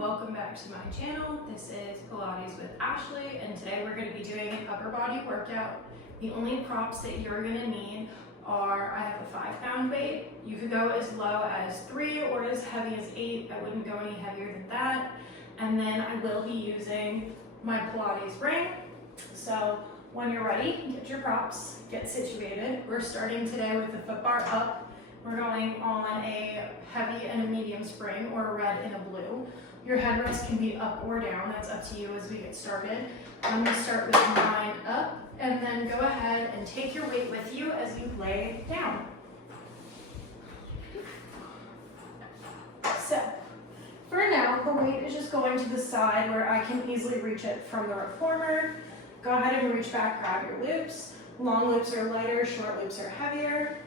welcome back to my channel. This is Pilates with Ashley, and today we're going to be doing an upper body workout. The only props that you're going to need are, I have a 5-pound weight. You could go as low as 3 or as heavy as 8. I wouldn't go any heavier than that. And then I will be using my Pilates ring. So when you're ready, get your props, get situated. We're starting today with the foot bar up. We're going on a heavy and a medium spring, or a red and a blue. Your headrest can be up or down, that's up to you as we get started. I'm gonna start with mine up, and then go ahead and take your weight with you as you lay down. So, for now, the weight is just going to the side where I can easily reach it from the reformer. Go ahead and reach back, grab your loops. Long loops are lighter, short loops are heavier.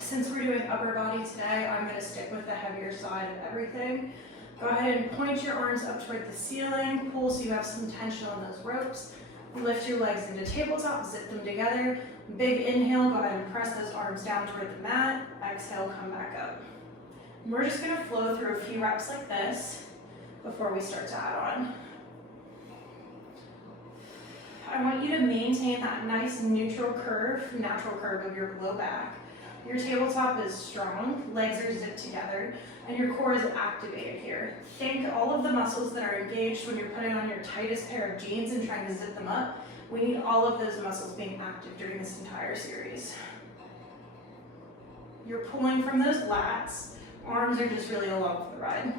Since we're doing upper body today, I'm going to stick with the heavier side of everything. Go ahead and point your arms up toward the ceiling, pull so you have some tension on those ropes. Lift your legs into tabletop, zip them together. Big inhale, go ahead and press those arms down toward the mat. Exhale, come back up. We're just going to flow through a few reps like this before we start to add on. I want you to maintain that nice neutral curve, natural curve of your low back. Your tabletop is strong, legs are zipped together, and your core is activated here. Think all of the muscles that are engaged when you're putting on your tightest pair of jeans and trying to zip them up. We need all of those muscles being active during this entire series. You're pulling from those lats. Arms are just really along for the ride.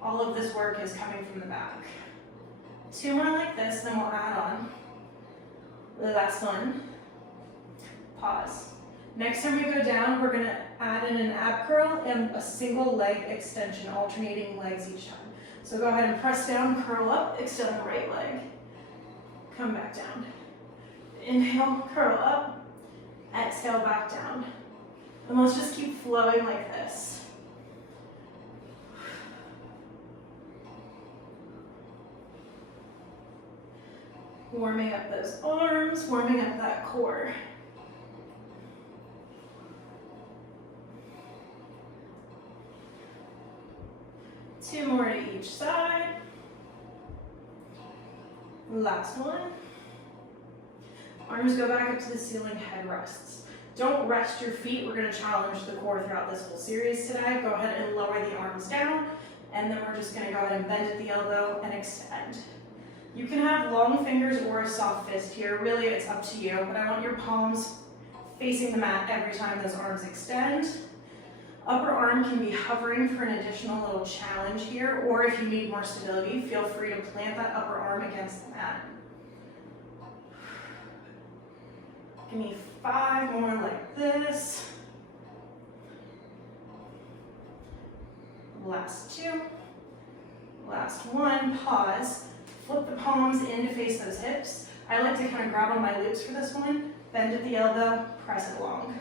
All of this work is coming from the back. 2 more like this, then we'll add on. The last one. Pause. Next time we go down, we're going to add in an ab curl and a single leg extension, alternating legs each time. So go ahead and press down, curl up, extend the right leg. Come back down. Inhale, curl up, exhale, back down. And let's just keep flowing like this. Warming up those arms, warming up that core. Two more to each side. Last one. Arms go back up to the ceiling, head rests. Don't rest your feet. We're going to challenge the core throughout this whole series today. Go ahead and lower the arms down, and then we're just going to go ahead and bend at the elbow and extend. You can have long fingers or a soft fist here. Really, it's up to you, but I want your palms facing the mat every time those arms extend. Upper arm can be hovering for an additional little challenge here, or if you need more stability, feel free to plant that upper arm against the mat. Give me 5 more like this. Last 2. Last 1, pause. Flip the palms in to face those hips. I like to kind of grab on my loops for this one. Bend at the elbow, press it along.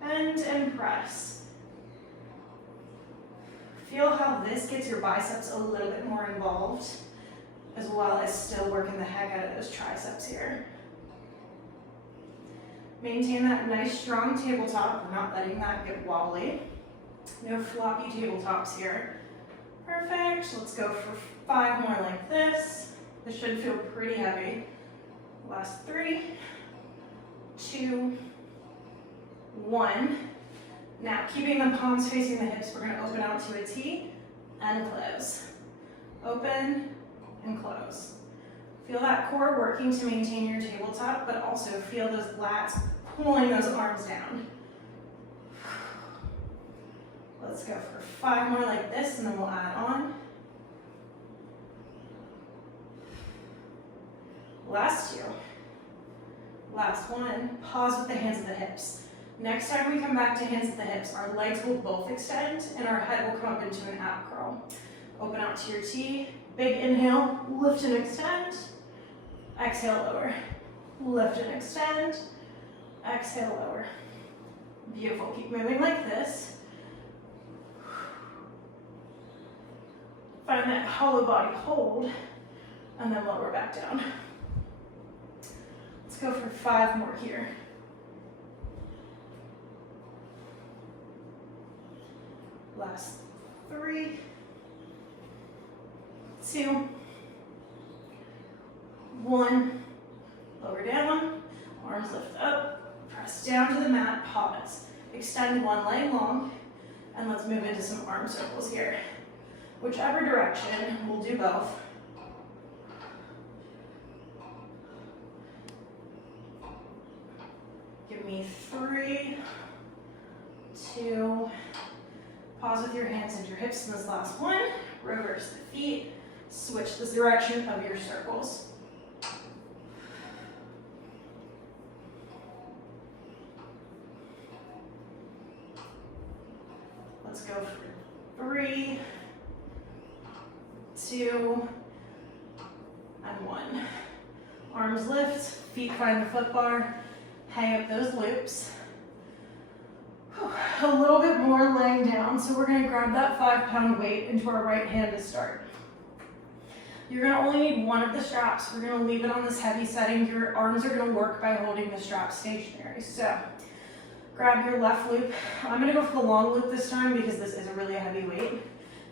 Bend and press. Feel how this gets your biceps a little bit more involved, as well as still working the heck out of those triceps here. Maintain that nice strong tabletop. We're not letting that get wobbly. No floppy tabletops here. Perfect. Let's go for 5 more like this. This should feel pretty heavy. Last 3, 2, 1. Now, keeping the palms facing the hips, we're going to open out to a T and close. Open and close. Feel that core working to maintain your tabletop, but also feel those lats pulling those arms down. Let's go for 5 more like this, and then we'll add on. Last 2. Last 1. Pause with the hands at the hips. Next time we come back to hands at the hips, our legs will both extend and our head will come up into an ab curl. Open out to your T. Big inhale, lift and extend. Exhale, lower. Lift and extend. Exhale, lower. Beautiful. Keep moving like this. Find that hollow body hold, and then lower back down. Let's go for 5 more here. Last 3, 2, 1, lower down, arms lift up, press down to the mat, pause. Extend one leg long, and let's move into some arm circles here. Whichever direction, we'll do both. Give me 3, 2, pause with your hands and your hips in this last one. Reverse the feet, switch the direction of your circles. Let's go for 3, 2, and 1. Arms lift, feet find the foot bar, hang up those loops. A little bit more laying down, so we're gonna grab that 5-pound weight into our right hand to start. You're gonna only need one of the straps. We're gonna leave it on this heavy setting. Your arms are gonna work by holding the strap stationary. So grab your left loop. I'm gonna go for the long loop this time because this is a really heavy weight.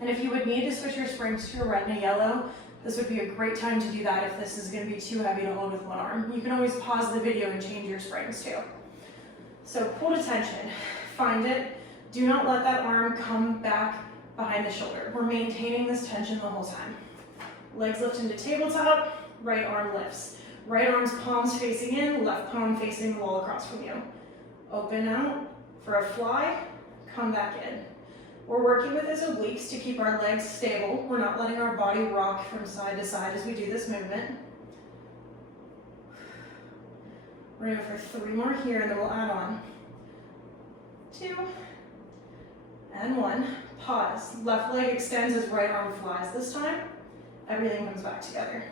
And if you would need to switch your springs to a red and a yellow, this would be a great time to do that if this is gonna be too heavy to hold with one arm. You can always pause the video and change your springs too. So pull to tension, find it. Do not let that arm come back behind the shoulder. We're maintaining this tension the whole time. Legs lift into tabletop, right arm lifts. Right arm's palms facing in, left palm facing the wall across from you. Open out for a fly, come back in. We're working with those obliques to keep our legs stable. We're not letting our body rock from side to side as we do this movement. We're gonna go for 3 more here, and then we'll add on. 2, and 1. Pause. Left leg extends as right arm flies this time. Everything comes back together.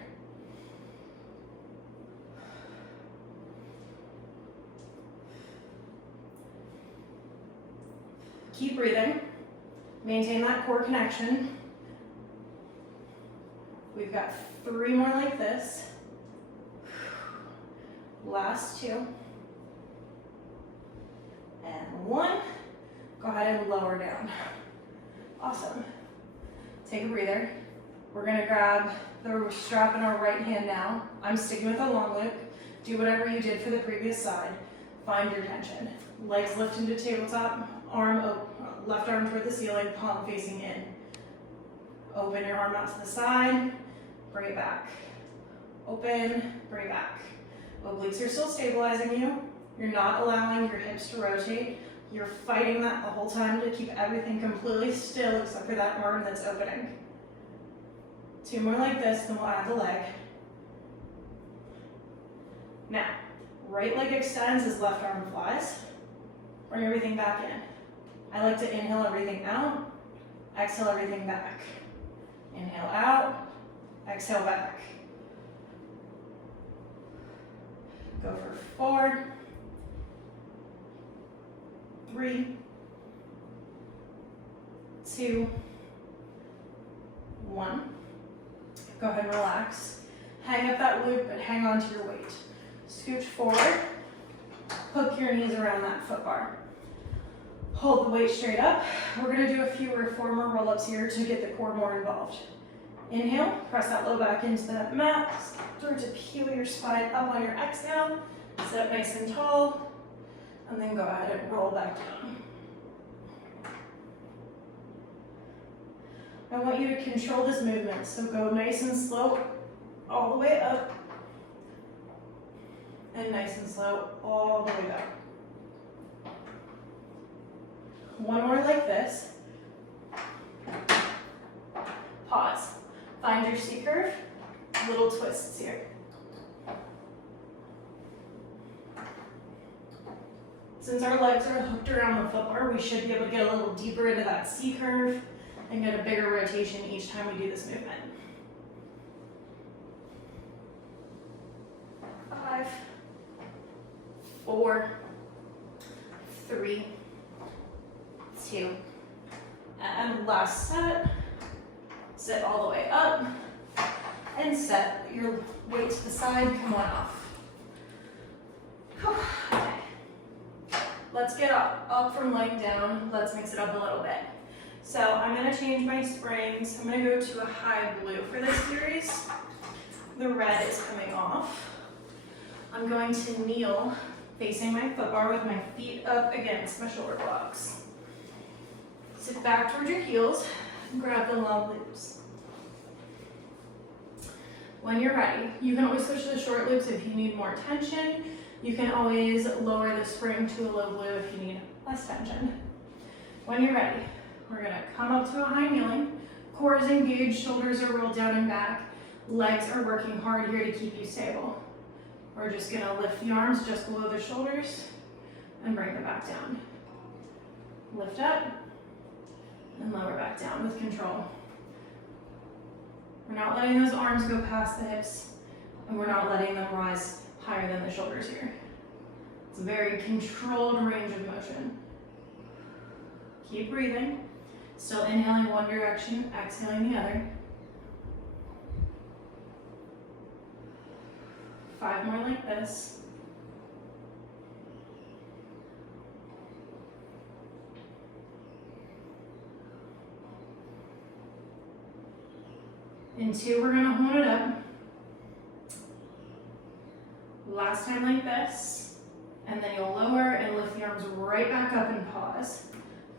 Keep breathing. Maintain that core connection. We've got 3 more like this. Last 2. And 1. Go ahead and lower down. Awesome. Take a breather. We're gonna grab the strap in our right hand now. I'm sticking with a long loop. Do whatever you did for the previous side. Find your tension. Legs lift into tabletop, left arm toward the ceiling, palm facing in. Open your arm out to the side, bring it back. Open, bring it back. Obliques are still stabilizing you. You're not allowing your hips to rotate. You're fighting that the whole time to keep everything completely still except for that arm that's opening. 2 more like this, then we'll add the leg. Now, right leg extends as left arm flies. Bring everything back in. I like to inhale everything out, exhale everything back. Inhale out, exhale back. Go for 4, 3, 2, 1. Go ahead and relax. Hang up that loop, but hang on to your weight. Scooch forward, hook your knees around that foot bar. Hold the weight straight up. We're gonna do a few reformer roll-ups here to get the core more involved. Inhale, press that low back into that mat. Start to peel your spine up on your exhale. Sit up nice and tall, and then go ahead and roll back down. I want you to control this movement, so go nice and slow all the way up, and nice and slow all the way back. 1 more like this. Pause. Find your C curve, little twists here. Since our legs are hooked around the foot bar, we should be able to get a little deeper into that C curve and get a bigger rotation each time we do this movement. 5, 4, 3, 2, and last set. Sit all the way up and set your weight to the side, come on off. Okay. Let's get up from laying down. Let's mix it up a little bit. So I'm gonna change my springs. I'm gonna go to a high blue for this series. The red is coming off. I'm going to kneel facing my foot bar with my feet up against my shoulder blocks. Sit back towards your heels and grab the long loops. When you're ready, you can always switch to the short loops if you need more tension. You can always lower the spring to a low blue if you need less tension. When you're ready, we're gonna come up to a high kneeling. Core is engaged, shoulders are rolled down and back. Legs are working hard here to keep you stable. We're just gonna lift the arms just below the shoulders and bring them back down. Lift up and lower back down with control. We're not letting those arms go past the hips, and we're not letting them rise higher than the shoulders here. It's a very controlled range of motion. Keep breathing. Still inhaling one direction, exhaling the other. 5 more like this. In 2, we're gonna hold it up. Last time like this, and then you'll lower and lift the arms right back up and pause.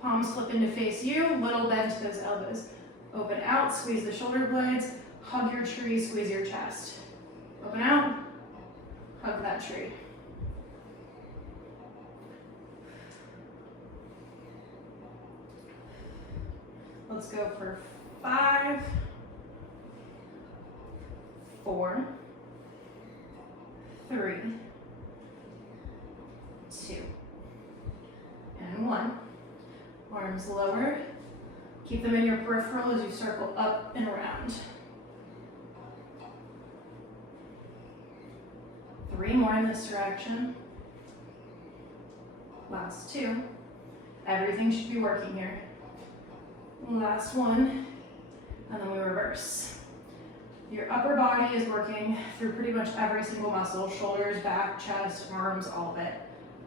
Palms flip into face you, little bend to those elbows. Open out, squeeze the shoulder blades, hug your tree, squeeze your chest. Open out, hug that tree. Let's go for 5, 4, 3, 2, and 1. Arms lower. Keep them in your peripheral as you circle up and around. 3 more in this direction. Last 2. Everything should be working here. Last 1, and then we reverse. Your upper body is working through pretty much every single muscle, shoulders, back, chest, arms, all of it.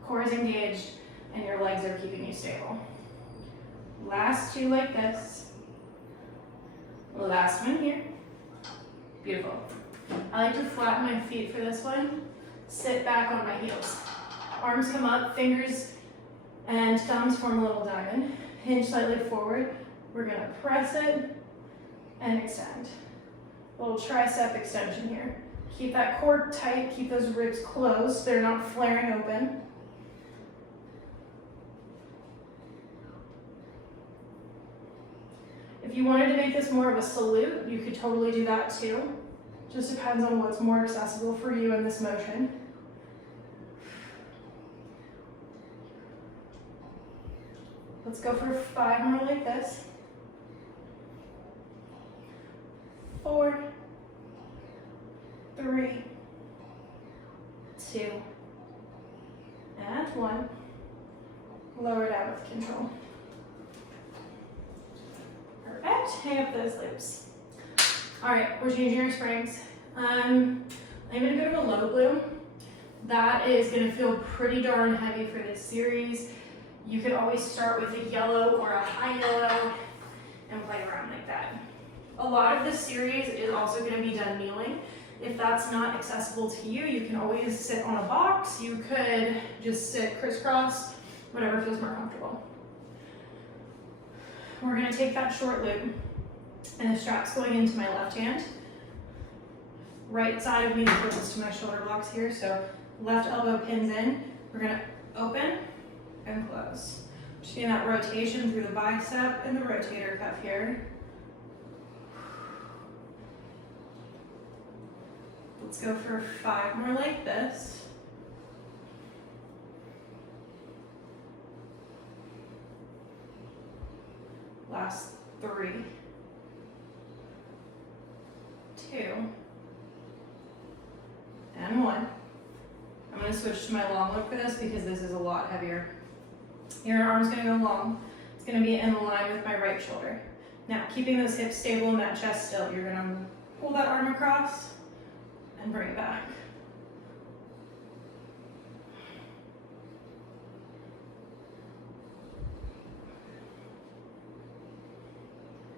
Core is engaged, and your legs are keeping you stable. Last 2 like this. Last one here. Beautiful. I like to flatten my feet for this one. Sit back on my heels. Arms come up, fingers and thumbs form a little diamond. Hinge slightly forward. We're gonna press it and extend. A little tricep extension here. Keep that core tight, keep those ribs closed. They're not flaring open. If you wanted to make this more of a salute, you could totally do that too. Just depends on what's more accessible for you in this motion. Let's go for 5 more like this. 4, 3, 2, and 1. Lower down with control. Perfect. Hang up those loops. All right, we're changing our springs. I'm gonna go to a low blue. That is gonna feel pretty darn heavy for this series. You could always start with a yellow or a high yellow and play around like that. A lot of this series is also gonna be done kneeling. If that's not accessible to you, you can always sit on a box. You could just sit crisscross, whatever feels more comfortable. We're gonna take that short loop and the strap's going into my left hand. Right side of me is closest to my shoulder blocks here, so left elbow pins in. We're gonna open and close. Just getting that rotation through the bicep and the rotator cuff here. Let's go for 5 more like this. Last 3, 2, and 1. I'm going to switch to my long look for this because this is a lot heavier. Your arm's going to go long. It's going to be in line with my right shoulder. Now, keeping those hips stable and that chest still, you're going to pull that arm across and bring it back.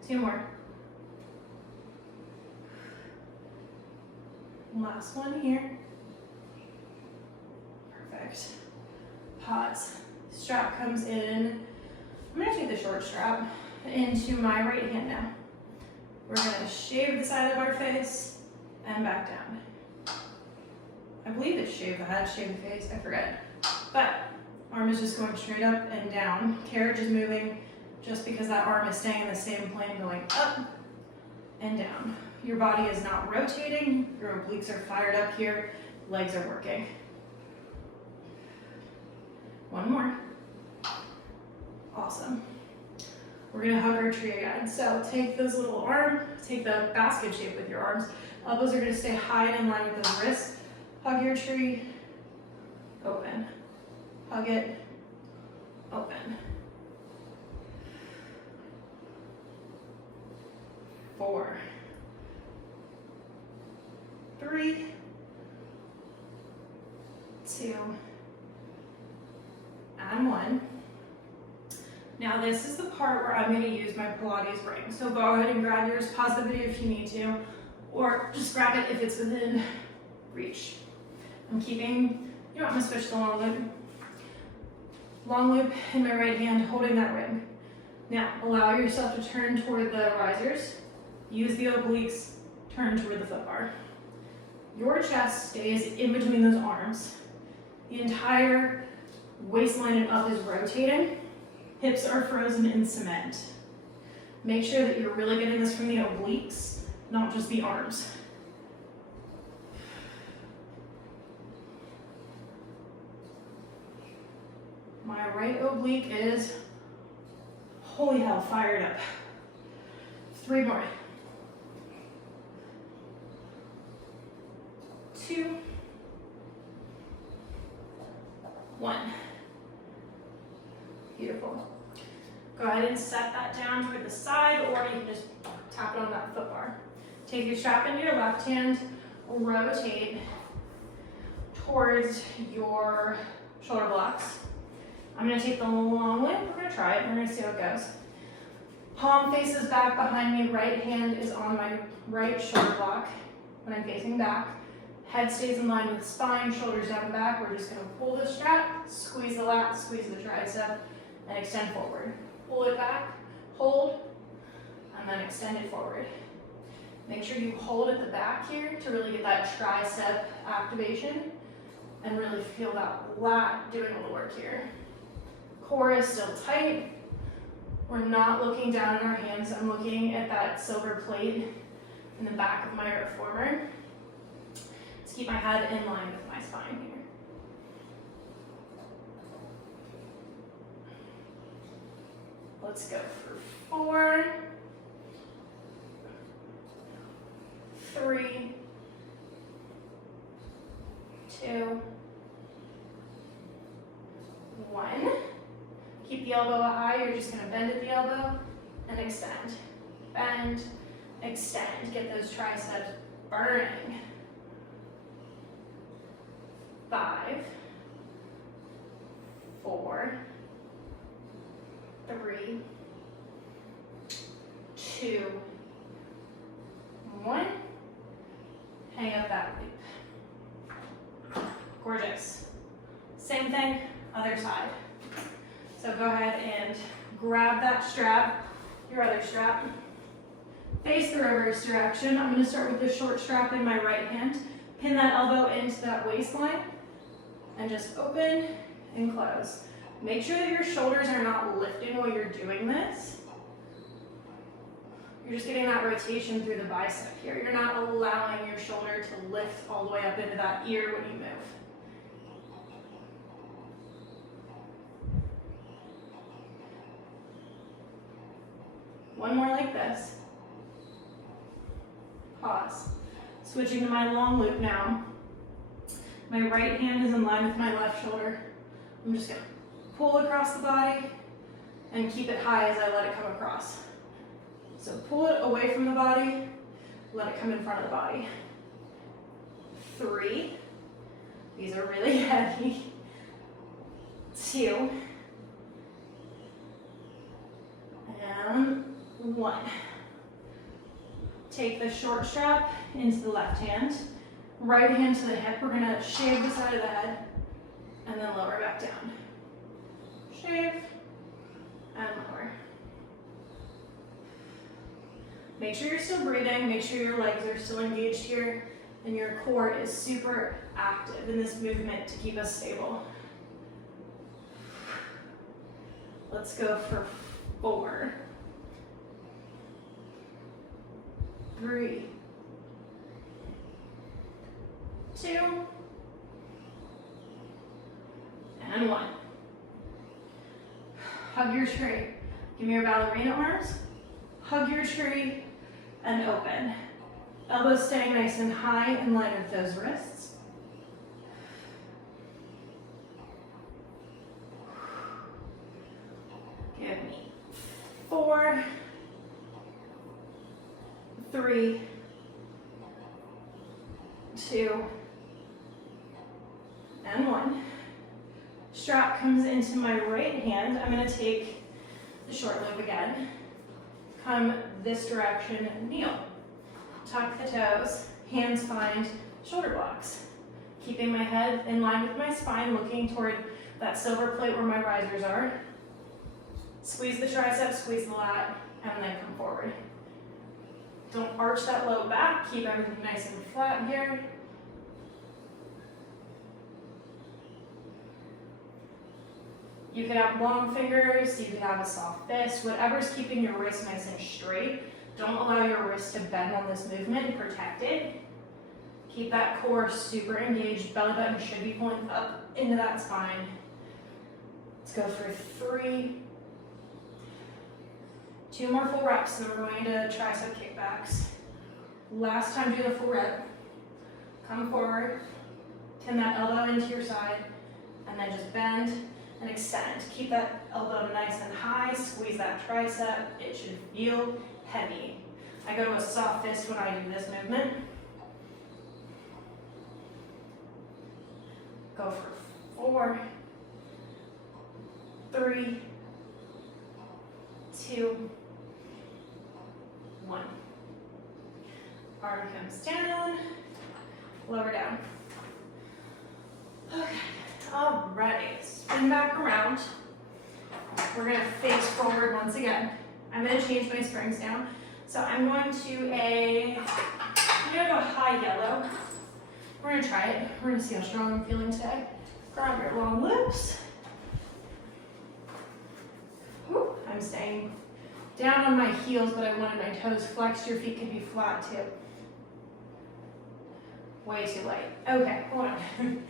2 more. Last one here. Perfect. Pause. Strap comes in. I'm gonna take the short strap into my right hand now. We're gonna shave the side of our face and back down. I believe it's shave the head, shave the face, I forget. But arm is just going straight up and down. Carriage is moving just because that arm is staying in the same plane, going up and down. Your body is not rotating, your obliques are fired up here, legs are working. One more. Awesome. We're gonna hug our tree again. So take this little arm, take the basket shape with your arms. Elbows are gonna stay high and in line with those wrists. Hug your tree, open. Hug it, open. 4, 3, 2, and 1. Now this is the part where I'm going to use my Pilates ring. So go ahead and grab yours, pause the video if you need to, or just grab it if it's within reach. I'm keeping, you don't want to switch the long loop. Long loop in my right hand, holding that ring. Now allow yourself to turn toward the risers. Use the obliques, turn toward the foot bar. Your chest stays in between those arms. The entire waistline and up is rotating. Hips are frozen in cement. Make sure that you're really getting this from the obliques, not just the arms. My right oblique is, holy hell, fired up. 3 more. 2, 1. Beautiful. Go ahead and set that down toward the side, or you can just tap it on that foot bar. Take your strap into your left hand, rotate towards your shoulder blocks. I'm going to take the long loop. We're going to try it. We're going to see how it goes. Palm faces back behind me. Right hand is on my right shoulder block when I'm facing back. Head stays in line with spine, shoulders down and back. We're just going to pull the strap, squeeze the lat, squeeze the tricep, and extend forward. Pull it back, hold, and then extend it forward. Make sure you hold at the back here to really get that tricep activation and really feel that lat doing all the work here. Core is still tight. We're not looking down in our hands. I'm looking at that silver plate in the back of my reformer to keep my head in line with my spine here. Let's go for 4, 3, 2, 1. Keep the elbow high. You're just going to bend at the elbow and extend. Bend, extend. Get those triceps burning. 5, 4, 3, 2, 1. Hang up that loop. Gorgeous. Same thing, other side. So go ahead and grab that strap, your other strap. Face the reverse direction. I'm going to start with the short strap in my right hand. Pin that elbow into that waistline and just open and close. Make sure that your shoulders are not lifting while you're doing this. You're just getting that rotation through the bicep here. You're not allowing your shoulder to lift all the way up into that ear when you move. One more like this. Pause. Switching to my long loop now. My right hand is in line with my left shoulder. I'm just going to pull across the body and keep it high as I let it come across. So pull it away from the body, let it come in front of the body. 3. These are really heavy. 2. And 1. Take the short strap into the left hand, right hand to the hip. We're gonna shave the side of the head and then lower back down. Shave and lower. Make sure you're still breathing, make sure your legs are still engaged here and your core is super active in this movement to keep us stable. Let's go for 4, 3, 2, and 1. Hug your tree. Give me your ballerina arms. Hug your tree and open. Elbows staying nice and high in line with those wrists. Give me 4, 3, 2, and 1. Strap comes into my right hand. I'm going to take the short loop again. Come this direction and kneel. Tuck the toes, hands find shoulder blocks. Keeping my head in line with my spine, looking toward that silver plate where my risers are. Squeeze the triceps, squeeze the lat, and then come forward. Don't arch that low back, keep everything nice and flat here. You could have long fingers, you could have a soft fist, whatever's keeping your wrist nice and straight. Don't allow your wrist to bend on this movement, protect it. Keep that core super engaged, belly button should be pulling up into that spine. Let's go for 3. 2 more full reps, and then we're going to tricep kickbacks. Last time, do the full rep. Come forward, pin that elbow into your side, and then just bend and extend. Keep that elbow nice and high, squeeze that tricep. It should feel heavy. I go to a soft fist when I do this movement. Go for 4, 3, 2, 1. Arm comes down, lower down. Okay, alrighty, spin back around. We're gonna face forward once again. I'm gonna change my springs down. So I'm going to go a high yellow. We're gonna try it. We're gonna see how strong I'm feeling today. Grab your long loops. Whew, I'm staying down on my heels, but I wanted my toes flexed. Your feet can be flat too. Way too light. Okay, hold on.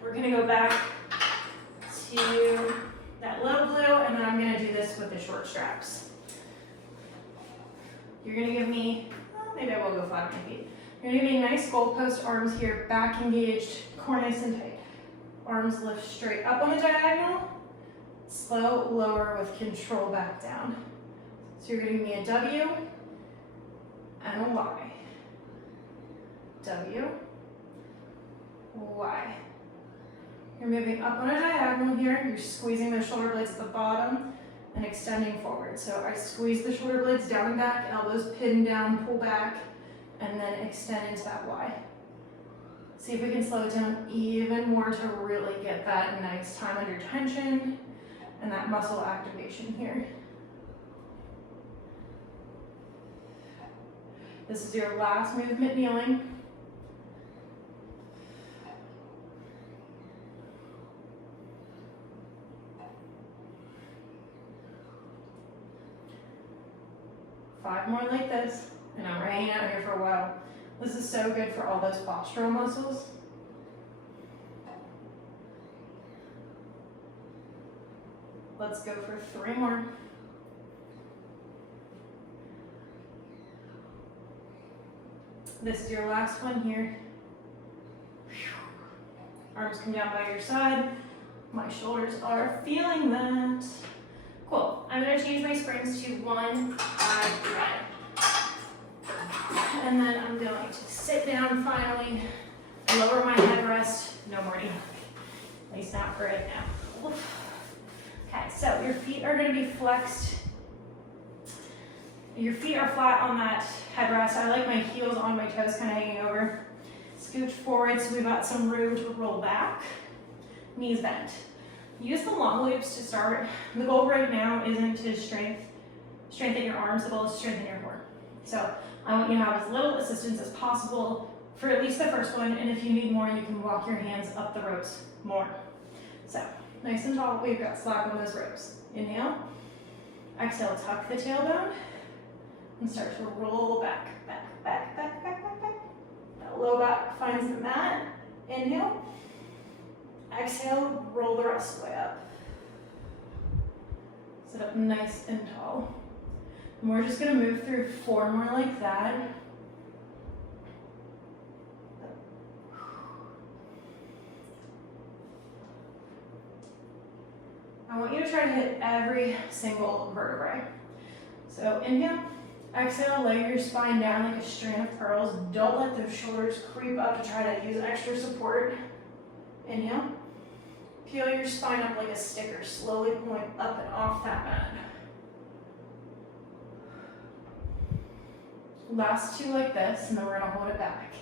We're gonna go back to that low blue, and then I'm gonna do this with the short straps. You're gonna give me, maybe I will go flat on my feet. You're gonna give me nice goalpost arms here, back engaged, core nice and tight. Arms lift straight up on the diagonal, slow, lower with control back down. So you're gonna give me a W and a Y. W, Y. You're moving up on a diagonal here. You're squeezing the shoulder blades at the bottom and extending forward. So I squeeze the shoulder blades down and back, elbows pin down, pull back, and then extend into that Y. See if we can slow it down even more to really get that nice time under tension and that muscle activation here. This is your last movement kneeling. Five more like this, and I'm hanging out here for a while. This is so good for all those postural muscles. Let's go for 3 more. This is your last one here. Arms come down by your side. My shoulders are feeling that. Cool. I'm going to change my springs to 1 high thread. And then I'm going to sit down finally, lower my headrest. No more kneeling. At least not for right now. Okay, so your feet are going to be flexed Your feet are flat on that headrest. I like my heels on my toes kind of hanging over. Scooch forward so we've got some room to roll back. Knees bent. Use the long loops to start. The goal right now isn't to strengthen your arms, the goal is to strengthen your core. So I want you to have as little assistance as possible for at least the first one, and if you need more, you can walk your hands up the ropes more. So, nice and tall, we've got slack on those ropes. Inhale, exhale, tuck the tailbone, and start to roll back, back, back, back, back, back, back. That low back finds the mat. Inhale, exhale, roll the rest of the way up. Sit up nice and tall. And we're just gonna move through 4 more like that. I want you to try to hit every single vertebrae. So inhale, exhale, lay your spine down like a strand of pearls. Don't let those shoulders creep up to try to use extra support. Inhale, peel your spine up like a sticker, slowly pulling up and off that mat. Last 2 like this, and then we're gonna hold it back.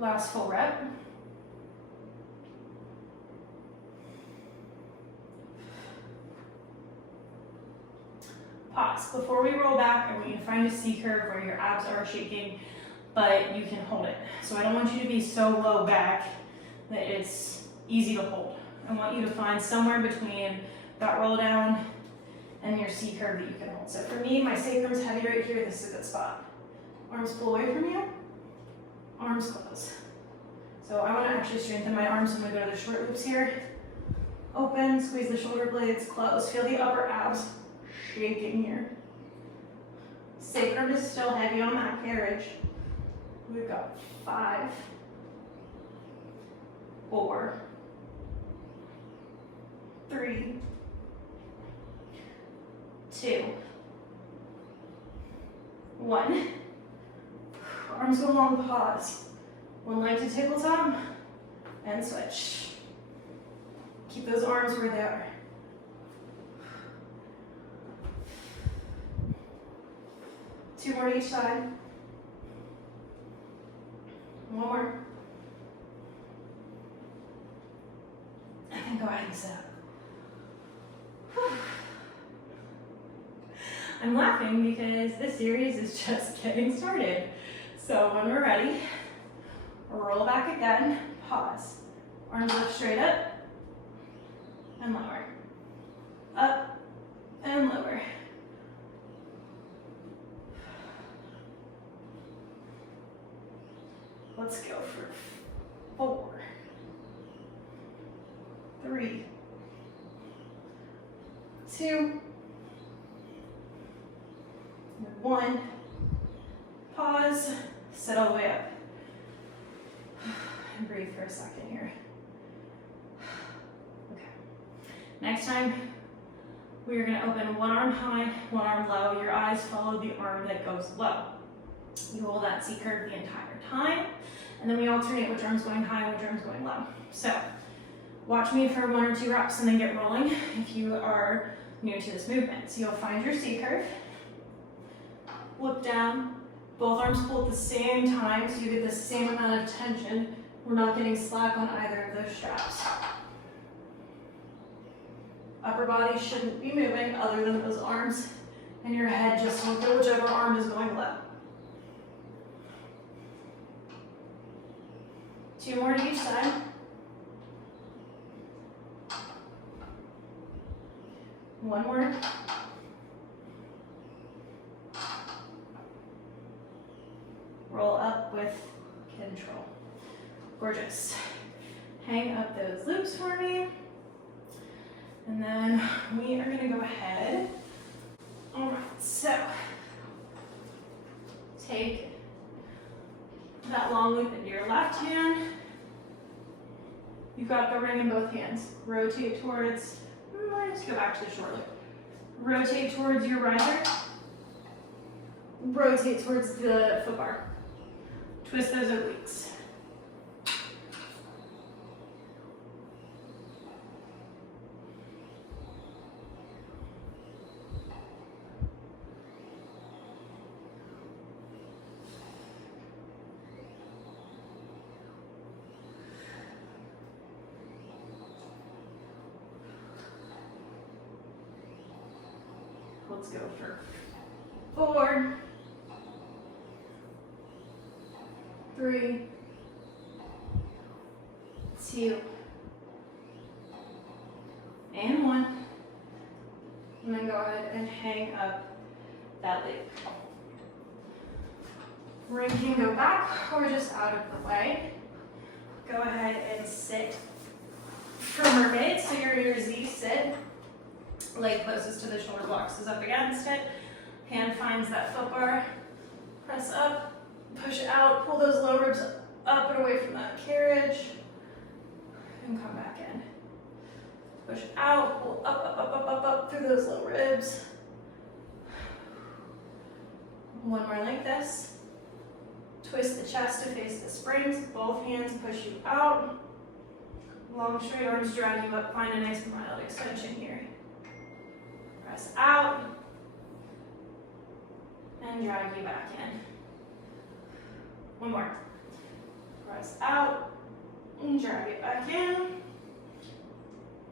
Last full rep. Pause. Before we roll back, I want you to find a C curve where your abs are shaking, but you can hold it. So I don't want you to be so low back that it's easy to hold. I want you to find somewhere between that roll down and your C curve that you can hold. So for me, my sacrum's heavy right here. This is a good spot. Arms pull away from you. Arms close. So I want to actually strengthen my arms. I'm going to go to the short loops here. Open, squeeze the shoulder blades, close. Feel the upper abs shaking here. Sacrum is still heavy on that carriage. We've got 5, 4, 3, 2, 1. Arms go long, pause. 1 leg to tabletop, and switch. Keep those arms where they are. Two more each side. 1 more. And then go ahead and sit up. I'm laughing because this series is just getting started. So when we're ready, roll back again, pause. Arms lift straight up and lower. Up and lower. Let's go for 4, 3, 2, 1. Pause, sit all the way up. And breathe for a second here. Okay. Next time, we are going to open 1 arm high, 1 arm low. Your eyes follow the arm that goes low. You hold that C curve the entire time, and then we alternate which arm's going high, which arm's going low. So, watch me for 1 or 2 reps and then get rolling if you are new to this movement. So you'll find your C curve, look down, both arms pull at the same time so you get the same amount of tension. We're not getting slack on either of those straps. Upper body shouldn't be moving other than those arms, and your head just look at whichever arm is going low. 2 more to each side. One more. Roll up with control. Gorgeous. Hang up those loops for me. And then we are gonna go ahead. All right, so take that long loop into your left hand. You've got the ring in both hands. Rotate towards, let's go back to the short loop. Rotate towards your riser. Rotate towards the foot bar. Twist those obliques. Let's go for 4, 3, 2, and 1. And then go ahead and hang up that loop. Ring can go back or just out of the way. Go ahead and sit for mermaid. So you're in your Z sit. Leg closest to the shoulder blocks is up against it. Hand finds that foot bar. Press up, push out, pull those low ribs up and away from that carriage. And come back in. Push out, pull up through those low ribs. One more like this. Twist the chest to face the springs. Both hands push you out. Long straight arms drag you up. Find a nice mild extension here. Press out and drag you back in. One more. Press out and drag it back in.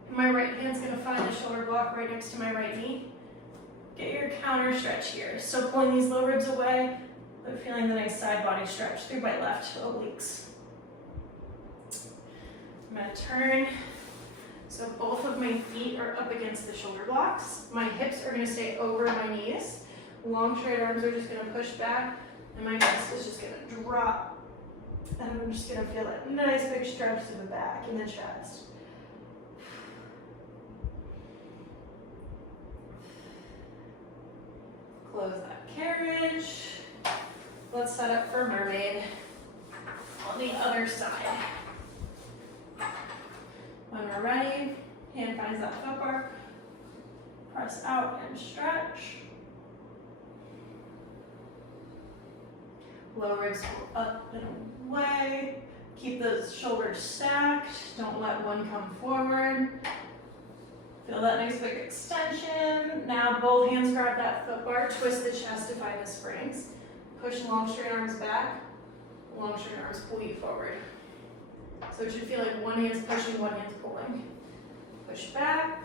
My right hand's gonna find the shoulder block right next to my right knee. Get your counter stretch here. So pulling these low ribs away, but feeling the nice side body stretch through my left obliques. I'm gonna turn. So both of my feet are up against the shoulder blocks. My hips are gonna stay over my knees. Long straight arms are just gonna push back, and my chest is just gonna drop. And I'm just gonna feel that nice big stretch to the back and the chest. Close that carriage. Let's set up for mermaid on the other side. When we're ready, hand finds that foot bar. Press out and stretch. Low ribs go up and away. Keep those shoulders stacked. Don't let one come forward. Feel that nice big extension. Now both hands grab that foot bar. Twist the chest to find the springs. Push long straight arms back. Long straight arms pull you forward. So it should feel like one hand's pushing, one hand's pulling. Push back.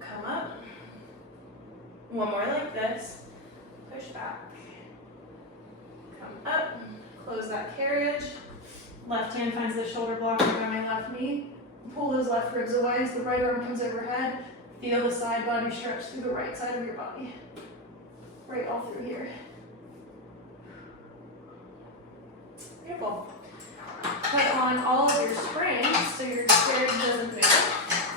Come up. One more like this. Push back. Come up. Close that carriage. Left hand finds the shoulder block by my left knee. Pull those left ribs away as the right arm comes overhead. Feel the side body stretch through the right side of your body. Right all through here. Beautiful. Put on all of your springs so your carriage doesn't move.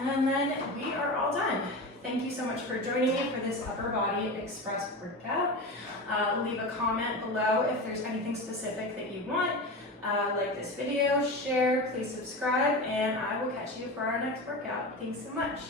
And then we are all done. Thank you so much for joining me for this upper body express workout. Leave a comment below if there's anything specific that you want. Like this video, share, please subscribe, and I will catch you for our next workout. Thanks so much.